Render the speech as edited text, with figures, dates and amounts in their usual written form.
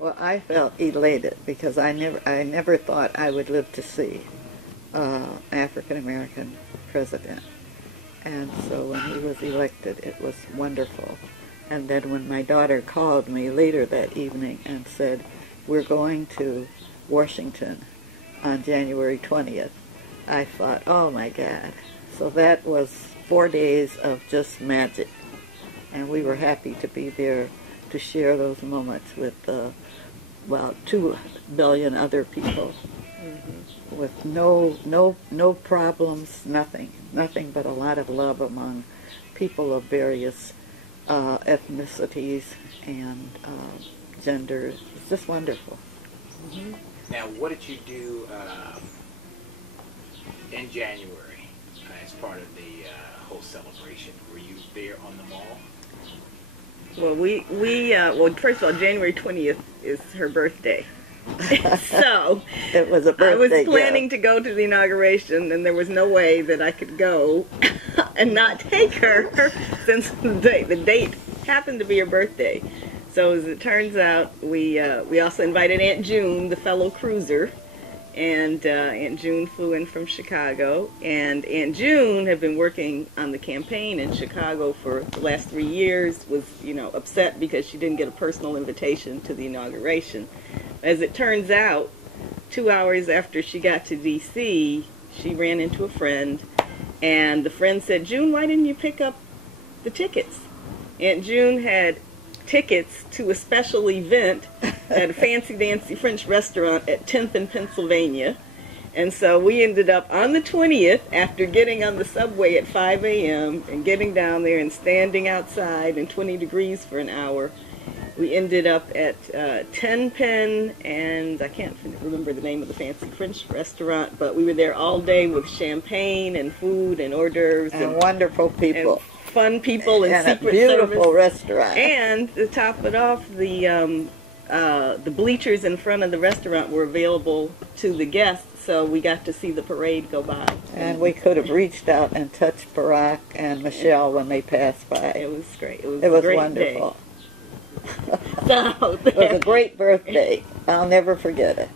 Well, I felt elated because I never thought I would live to see African American president. And so when he was elected, it was wonderful. And then when my daughter called me later that evening and said, we're going to Washington on January 20th, I thought, oh my God. So that was 4 days of just magic. And we were happy to be there to share those moments with, well, 2 billion other people. With no problems, nothing but a lot of love among people of various ethnicities and genders. It's just wonderful. Now, what did you do in January as part of the whole celebration? Were you there on the mall? Well, well, first of all, January 20th is her birthday. So it was a birthday I was planning to go to the inauguration, and there was no way that I could go and not take her since the date happened to be her birthday. So as it turns out, we also invited Aunt June, the fellow cruiser, and Aunt June flew in from Chicago, and Aunt June had been working on the campaign in Chicago for the last 3 years, was, you know, upset because she didn't get a personal invitation to the inauguration. As it turns out, 2 hours after she got to D.C., she ran into a friend, and the friend said, June, why didn't you pick up the tickets? Aunt June had tickets to a special event at a fancy-dancy French restaurant at 10th and Pennsylvania. And so we ended up on the 20th, after getting on the subway at 5 a.m. and getting down there and standing outside in 20 degrees for an hour. We ended up at 10 Penn, and I can't remember the name of the fancy French restaurant, but we were there all day with champagne and food and hors d'oeuvres. And wonderful people. And fun people and Secret a beautiful Service. Restaurant. And to top it off, the bleachers in front of the restaurant were available to the guests, so we got to see the parade go by. And we could have reached out and touched Barack and Michelle when they passed by. It was great. It was It was great wonderful. Day. So, it was a great birthday. I'll never forget it.